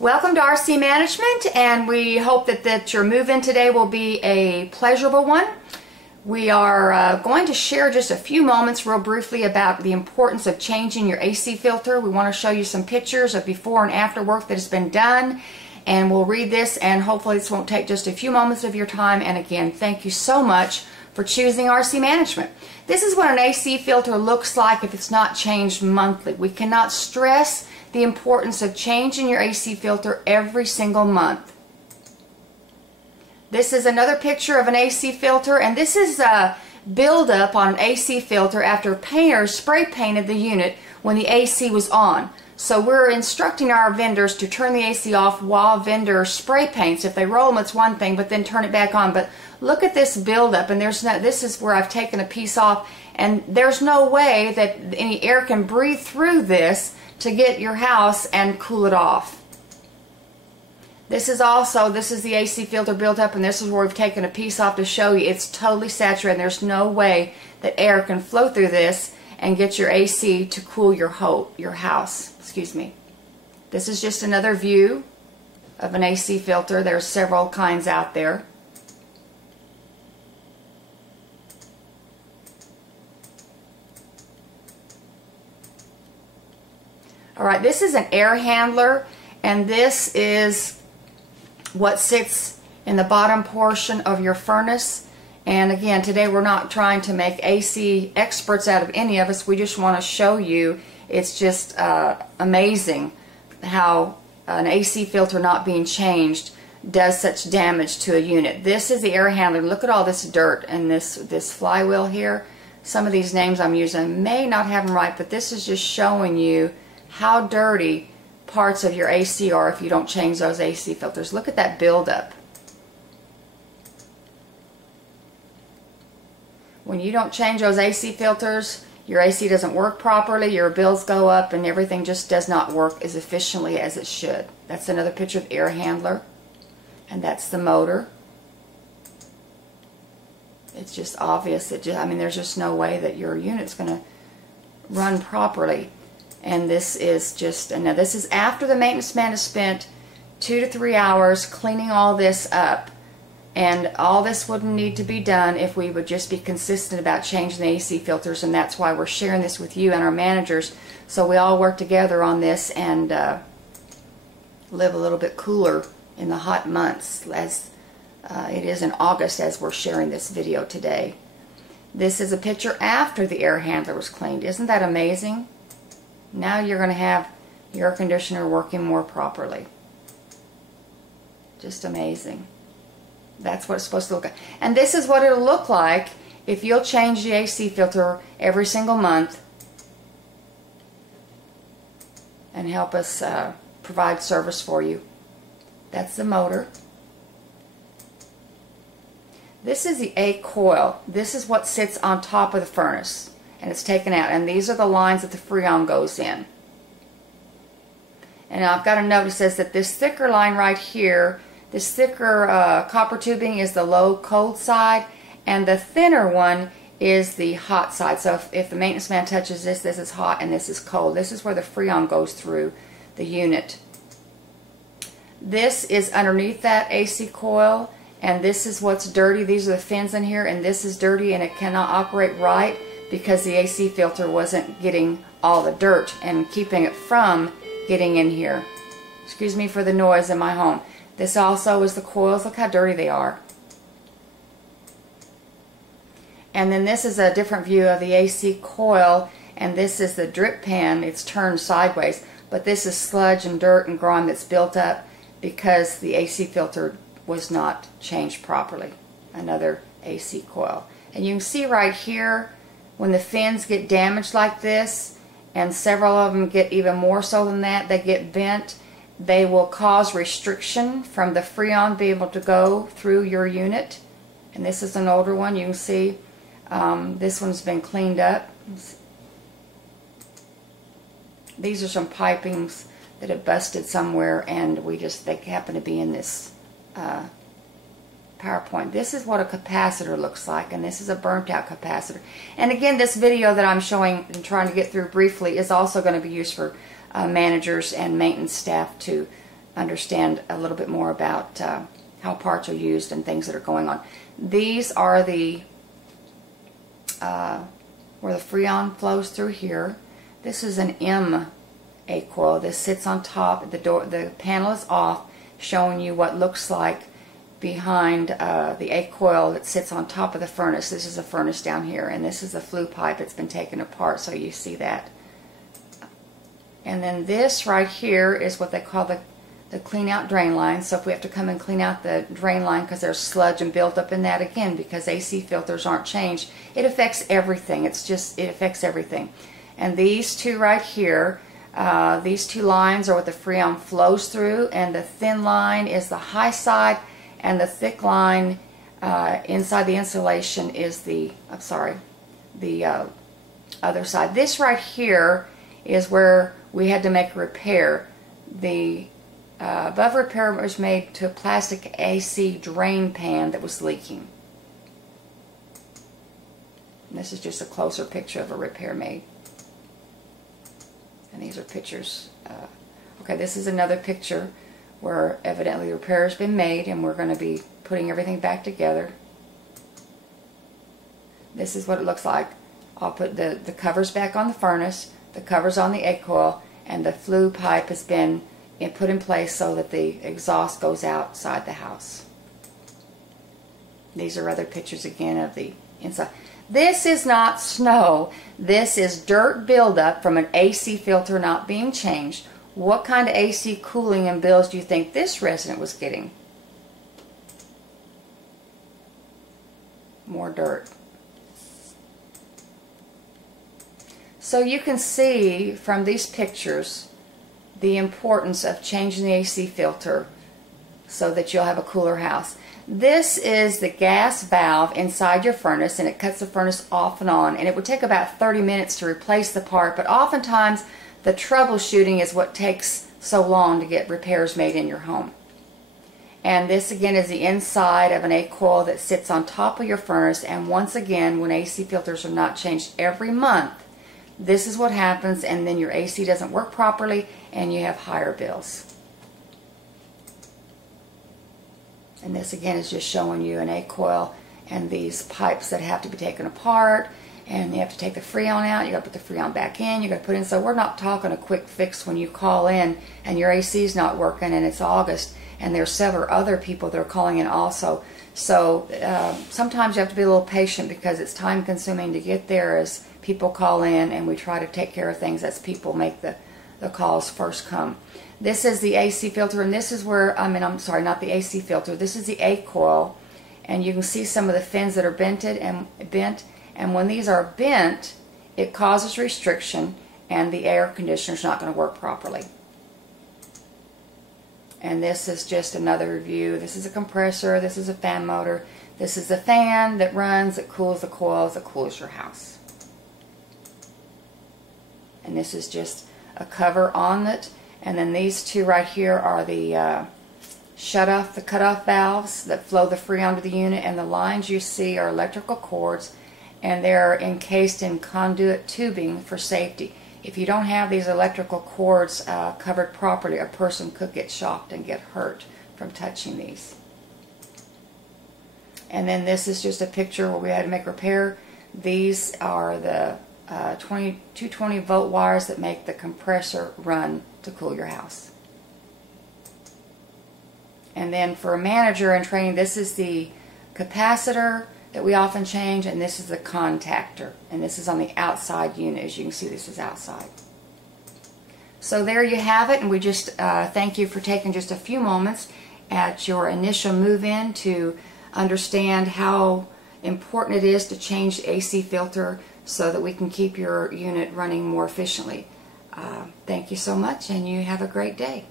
Welcome to RC Management, and we hope that your move-in today will be a pleasurable one. We are going to share just a few moments real briefly about the importance of changing your AC filter. We want to show you some pictures of before and after work that has been done, and we'll read this, and hopefully this won't take just a few moments of your time. And again, thank you so much for choosing RC Management. This is what an AC filter looks like if it's not changed monthly. We cannot stress the importance of changing your AC filter every single month. This is another picture of an AC filter, and this is a buildup on an AC filter after painters spray painted the unit when the AC was on. So we're instructing our vendors to turn the AC off while vendor spray paints. If they roll them, it's one thing, but then turn it back on. But look at this buildup, and this is where I've taken a piece off, and there's no way that any air can breathe through this to get your house and cool it off. This is the AC filter built up, and this is where we've taken a piece off to show you it's totally saturated. There's no way that air can flow through this and get your AC to cool your house. Excuse me. This is just another view of an AC filter. There's several kinds out there. Alright, this is an air handler, and this is what sits in the bottom portion of your furnace. And again, today we're not trying to make AC experts out of any of us. We just want to show you it's just amazing how an AC filter not being changed does such damage to a unit. This is the air handler. Look at all this dirt and this flywheel here. Some of these names I'm using may not have them right, but this is just showing you how dirty parts of your AC are if you don't change those AC filters. Look at that buildup. When you don't change those AC filters, your AC doesn't work properly, your bills go up, and everything just does not work as efficiently as it should. That's another picture of the air handler, and that's the motor. It's just obvious that there's just no way that your unit's going to run properly. And this is just, now this is after the maintenance man has spent 2 to 3 hours cleaning all this up. And all this wouldn't need to be done if we would just be consistent about changing the AC filters, and that's why we're sharing this with you and our managers, so we all work together on this and live a little bit cooler in the hot months, as it is in August as we're sharing this video today. This is a picture after the air handler was cleaned. Isn't that amazing? Now you're going to have your air conditioner working more properly. Just amazing. That's what it's supposed to look like. And this is what it'll look like if you'll change the AC filter every single month and help us provide service for you. That's the motor. This is the A coil. This is what sits on top of the furnace, and it's taken out, and these are the lines that the Freon goes in. And I've got a note that says that this thicker line right here, this thicker copper tubing, is the low cold side, and the thinner one is the hot side. So if the maintenance man touches this, this is hot and this is cold. This is where the Freon goes through the unit. This is underneath that AC coil, and this is what's dirty. These are the fins in here, and this is dirty, and it cannot operate right because the AC filter wasn't getting all the dirt and keeping it from getting in here. Excuse me for the noise in my home. This also is the coils. Look how dirty they are. And then this is a different view of the AC coil, and this is the drip pan. It's turned sideways, but this is sludge and dirt and grime that's built up because the AC filter was not changed properly. Another AC coil. And you can see right here when the fins get damaged like this, and several of them get even more so than that, they get bent, they will cause restriction from the Freon being able to go through your unit. And this is an older one. You can see this one's been cleaned up. These are some pipings that have busted somewhere, and they happen to be in this PowerPoint. This is what a capacitor looks like, and this is a burnt out capacitor. And again, this video that I'm showing and trying to get through briefly is also going to be used for managers and maintenance staff to understand a little bit more about how parts are used and things that are going on. These are the where the Freon flows through here. This is an M A-coil. This sits on top. The panel is off, showing you what looks like behind the A-coil that sits on top of the furnace. This is a furnace down here, and this is the flue pipe that's been taken apart, so you see that. And then this right here is what they call the clean out drain line. So if we have to come and clean out the drain line because there's sludge and built up in that, again, because AC filters aren't changed, it affects everything. It affects everything. And these two right here, these two lines are what the Freon flows through, and the thin line is the high side, and the thick line inside the insulation is the other side. This right here is where we had to make a repair. The above repair was made to a plastic AC drain pan that was leaking. And this is just a closer picture of a repair made. And these are pictures. Okay, this is another picture where evidently the repair has been made, and we're going to be putting everything back together. This is what it looks like. I'll put the covers back on the furnace, the covers on the A-coil, and the flue pipe has been put in place so that the exhaust goes outside the house. These are other pictures again of the inside. This is not snow. This is dirt buildup from an AC filter not being changed. What kind of AC cooling and bills do you think this resident was getting? More dirt. So you can see from these pictures the importance of changing the AC filter so that you'll have a cooler house. This is the gas valve inside your furnace, and it cuts the furnace off and on, and it would take about 30 minutes to replace the part, but oftentimes the troubleshooting is what takes so long to get repairs made in your home. And this again is the inside of an A-coil that sits on top of your furnace, and once again, when AC filters are not changed every month, this is what happens, and then your AC doesn't work properly and you have higher bills. And this again is just showing you an A-coil and these pipes that have to be taken apart, and you have to take the Freon out, you got to put the Freon back in, you got to put in. So we're not talking a quick fix when you call in and your AC is not working and it's August and there's several other people that are calling in also. So sometimes you have to be a little patient because it's time consuming to get there as people call in, and we try to take care of things as people make the calls first come. This is the AC filter, and this is where, I'm sorry, not the AC filter, this is the A-coil, and you can see some of the fins that are bent, and when these are bent, it causes restriction, and the air conditioner is not going to work properly. And this is just another review. This is a compressor, this is a fan motor, this is the fan that runs, that cools the coils, that cools your house. And this is just a cover on it. And then these two right here are the the cutoff valves that flow the Freon to the unit, and the lines you see are electrical cords, and they're encased in conduit tubing for safety. If you don't have these electrical cords covered properly, a person could get shocked and get hurt from touching these. And then this is just a picture where we had to make repair. These are the 220 volt wires that make the compressor run to cool your house. And then for a manager in training, this is the capacitor that we often change, and this is the contactor, and this is on the outside unit. As you can see, this is outside. So there you have it, and we just thank you for taking just a few moments at your initial move-in to understand how important it is to change the AC filter so that we can keep your unit running more efficiently. Thank you so much, and you have a great day.